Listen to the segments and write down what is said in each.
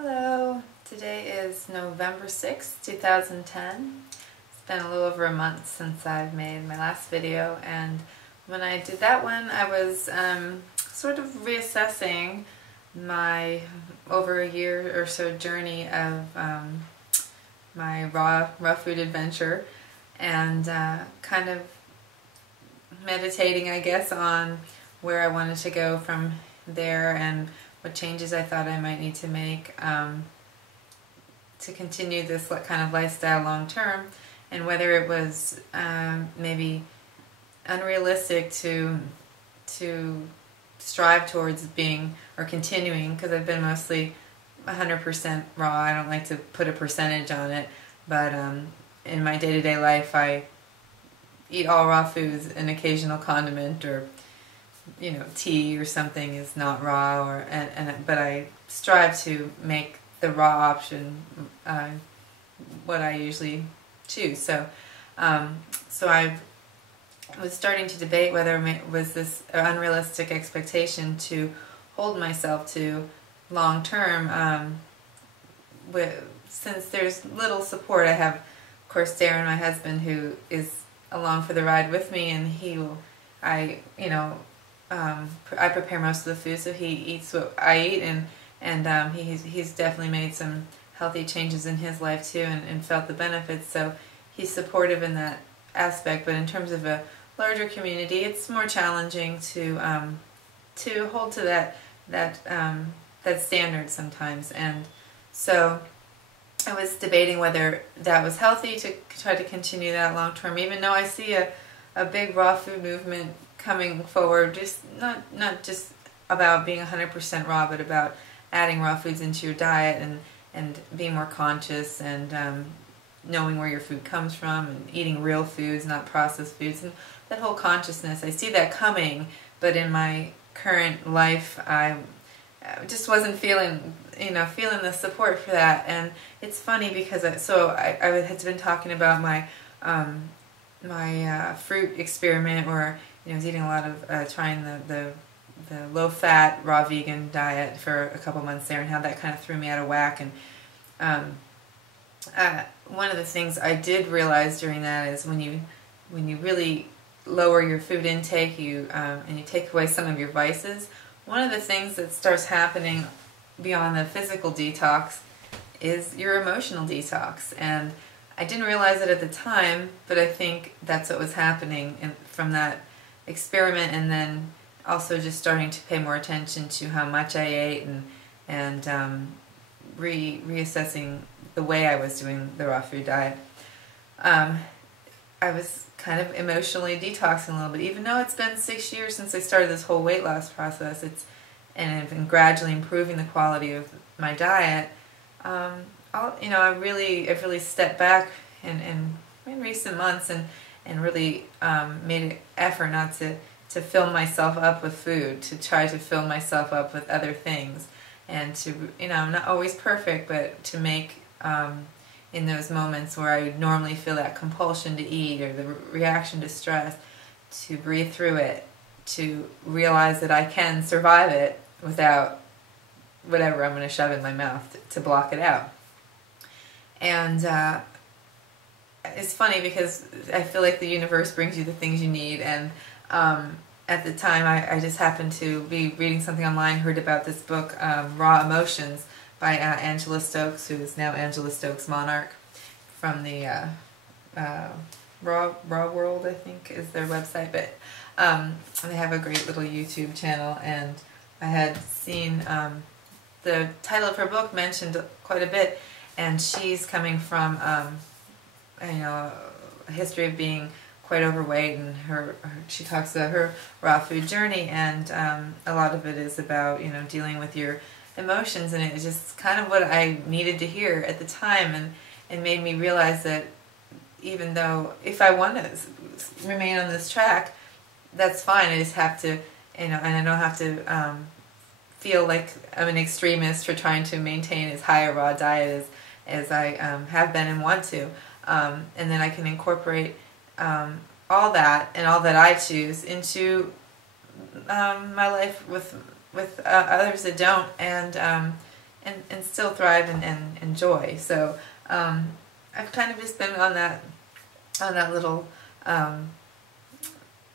Hello, today is November 6th, 2010. It's been a little over a month since I've made my last video, and when I did that one I was sort of reassessing my over a year or so journey of my raw food adventure and kind of meditating, I guess, on where I wanted to go from there and what changes I thought I might need to make to continue this kind of lifestyle long term, and whether it was maybe unrealistic to strive towards being or continuing, because I've been mostly 100% raw. I don't like to put a percentage on it, but in my day-to-day life I eat all raw foods. An occasional condiment or tea or something is not raw, but I strive to make the raw option what I usually choose. So I was starting to debate whether it was this unrealistic expectation to hold myself to long term. Since there's little support, I have, of course, Darren, my husband, who is along for the ride with me, and I prepare most of the food, so he eats what I eat, and he's definitely made some healthy changes in his life too, and felt the benefits. So he's supportive in that aspect. But in terms of a larger community, it's more challenging to hold to that standard sometimes. And so I was debating whether that was healthy to try to continue that long term, even though I see a big raw food movement coming forward, just not just about being 100% raw, but about adding raw foods into your diet and being more conscious and knowing where your food comes from and eating real foods, not processed foods, and that whole consciousness. I see that coming, but in my current life I just wasn't feeling the support for that. And it's funny because I had been talking about my fruit experiment, where I was eating a lot of trying the low-fat raw vegan diet for a couple months there, and how that kind of threw me out of whack. And one of the things I did realize during that is when you really lower your food intake, and you take away some of your vices, one of the things that starts happening beyond the physical detox is your emotional detox. And I didn't realize it at the time, but I think that's what was happening from that experiment, and then also just starting to pay more attention to how much I ate, and reassessing the way I was doing the raw food diet. I was kind of emotionally detoxing a little bit, even though it's been 6 years since I started this whole weight loss process. And I've been gradually improving the quality of my diet. I've really stepped back in recent months and really made an effort not to fill myself up with food, to try to fill myself up with other things, and to, I'm not always perfect, but to make, in those moments where I normally feel that compulsion to eat or the reaction to stress, to breathe through it, to realize that I can survive it without whatever I'm going to shove in my mouth to block it out. And it's funny because I feel like the universe brings you the things you need, and at the time I just happened to be reading something online, heard about this book, Raw Emotions, by Angela Stoke, who is now Angela Stoke's Monarch, from the Raw World, I think is their website. But they have a great little YouTube channel, and I had seen the title of her book mentioned quite a bit, and she's coming from a history of being quite overweight, and she talks about her raw food journey, and a lot of it is about dealing with your emotions, and it was just kind of what I needed to hear at the time, and made me realize that even though if I want to remain on this track, that's fine. I just have to, and I don't have to feel like I'm an extremist for trying to maintain as high a raw diet as I have been and want to, and then I can incorporate all that and all that I choose into my life with others that don't, and and still thrive and enjoy. So I've kind of just been on that little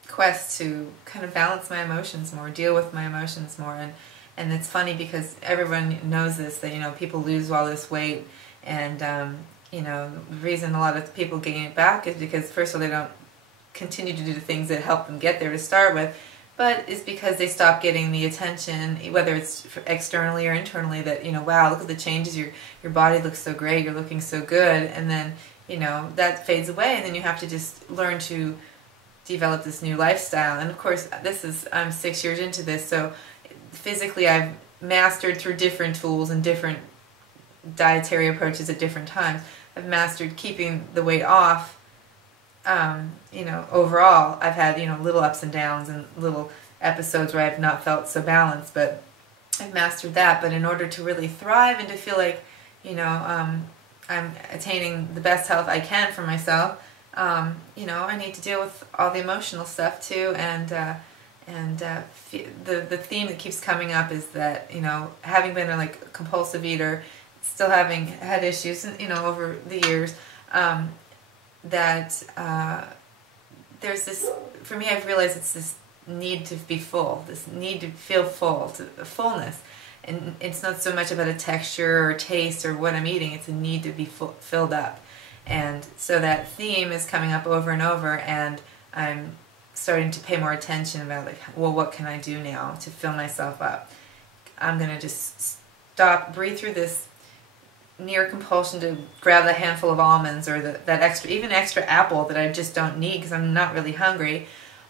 quest to kind of balance my emotions more, deal with my emotions more. And it's funny because everyone knows this, that, you know, people lose all this weight, and you know, the reason a lot of people gain it back is because, first of all, they don't continue to do the things that help them get there to start with, but it's because they stop getting the attention, whether it's externally or internally, that, you know, wow, look at the changes, your body looks so great, you're looking so good, and then, you know, that fades away, and then you have to just learn to develop this new lifestyle. And of course, I'm 6 years into this, so physically I've mastered, through different tools and different dietary approaches at different times, I've mastered keeping the weight off. You know, overall, I've had, you know, little ups and downs and little episodes where I've not felt so balanced, but I've mastered that. But in order to really thrive and to feel like, you know, I'm attaining the best health I can for myself, you know, I need to deal with all the emotional stuff too. And the theme that keeps coming up is that, you know, having been a compulsive eater, still having had issues, you know, over the years, that there's this, for me, I've realized it's this need to be full, this need to feel full, fullness. And it's not so much about a texture or taste or what I'm eating, it's a need to be filled up. And so that theme is coming up over and over, and I'm starting to pay more attention about, like, well, what can I do now to fill myself up? I'm going to just stop, breathe through this near compulsion to grab the handful of almonds or that extra apple that I just don't need because I'm not really hungry.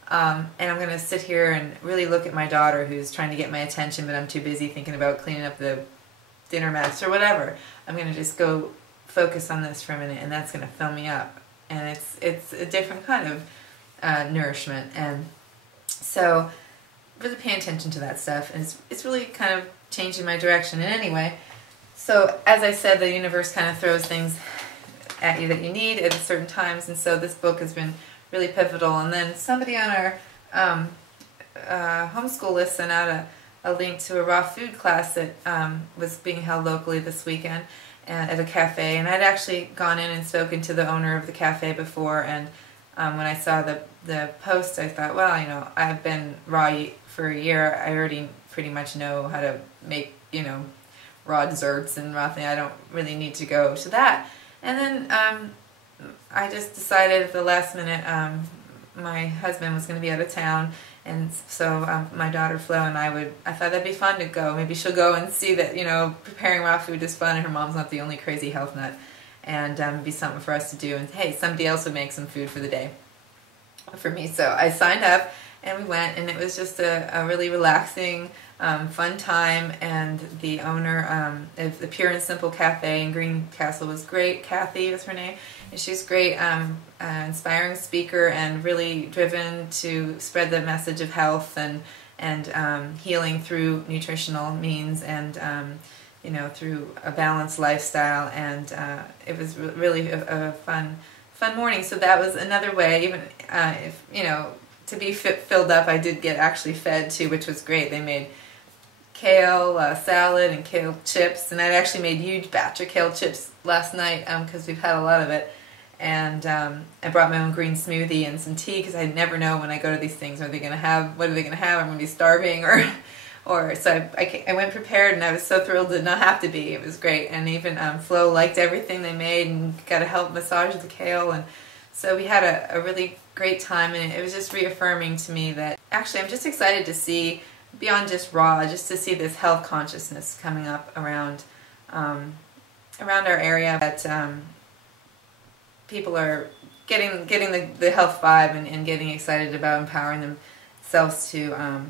And I'm going to sit here and really look at my daughter, who's trying to get my attention, but I'm too busy thinking about cleaning up the dinner mess or whatever. I'm going to just go focus on this for a minute, and that's going to fill me up. And it's a different kind of nourishment. And so really paying attention to that stuff, and it's really kind of changing my direction. And anyway, so as I said, the universe kind of throws things at you that you need at certain times, and so this book has been really pivotal. And then somebody on our homeschool list sent out a link to a raw food class that was being held locally this weekend at a cafe. And I'd actually gone in and spoken to the owner of the cafe before, and when I saw the post, I thought, well, you know, I've been raw for a year. I already pretty much know how to make, you know, raw desserts and raw thing. I don't really need to go to that. And then I just decided at the last minute, my husband was going to be out of town, and so my daughter Flo and I thought that'd be fun to go. Maybe she'll go and see that, you know, preparing raw food is fun, and her mom's not the only crazy health nut, and it'd be something for us to do. And hey, somebody else would make some food for the day for me. So I signed up, and we went, and it was just a really relaxing, fun time. And the owner of the Pure and Simple Cafe in Greencastle was great. Kathy was her name, and she was great, inspiring speaker, and really driven to spread the message of health and healing through nutritional means, and you know, through a balanced lifestyle. And it was really a fun morning. So that was another way, even if, you know, to be filled up, I did get actually fed too, which was great. They made kale salad and kale chips, and I'd actually made a huge batch of kale chips last night because we've had a lot of it. And I brought my own green smoothie and some tea, because I never know when I go to these things, what are they going to have? I'm going to be starving, or so I went prepared, and I was so thrilled to not have to be. It was great. And even Flo liked everything they made and got to help massage the kale, and so we had a really great time. And it was just reaffirming to me that actually I'm just excited to see beyond just raw, just to see this health consciousness coming up around our area, that people are getting the health vibe and getting excited about empowering themselves to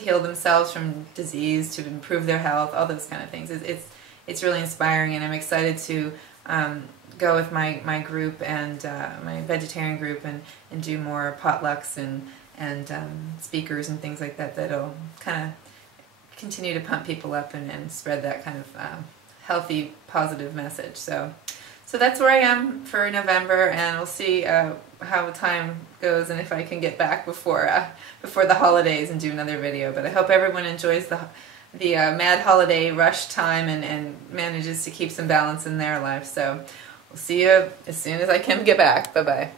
heal themselves from disease, to improve their health, all those kind of things. It's really inspiring, and I'm excited to go with my group and my vegetarian group and do more potlucks and speakers and things like that that'll kind of continue to pump people up and spread that kind of healthy, positive message. So that's where I am for November, and we'll see how the time goes, and if I can get back before the holidays and do another video. But I hope everyone enjoys mad holiday rush time and manages to keep some balance in their life. So we'll see you as soon as I can get back. Bye-bye.